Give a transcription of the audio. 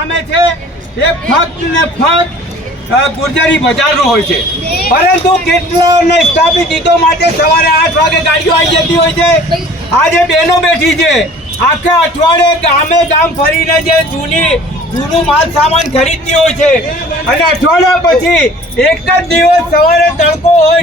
સામે છે. એ ફક્ત ને ફક્ત ગુર્જરી બજારનું હોય છે. પરંતુ કેટલાને સ્થાપિત હિતો માટે સવારે આઠ વાગે ગાડીઓ આવી જતી હોય છે. આજે બહેનો બેઠી છે. આખા અઠવાડિયે ગામે ગામ ફરીને જે જૂની, જૂનું માલ સામાન ખરીદતી હોય છે. અને અઠવાડિયા પછી એક જ દિવસ સવારે તડકો હોય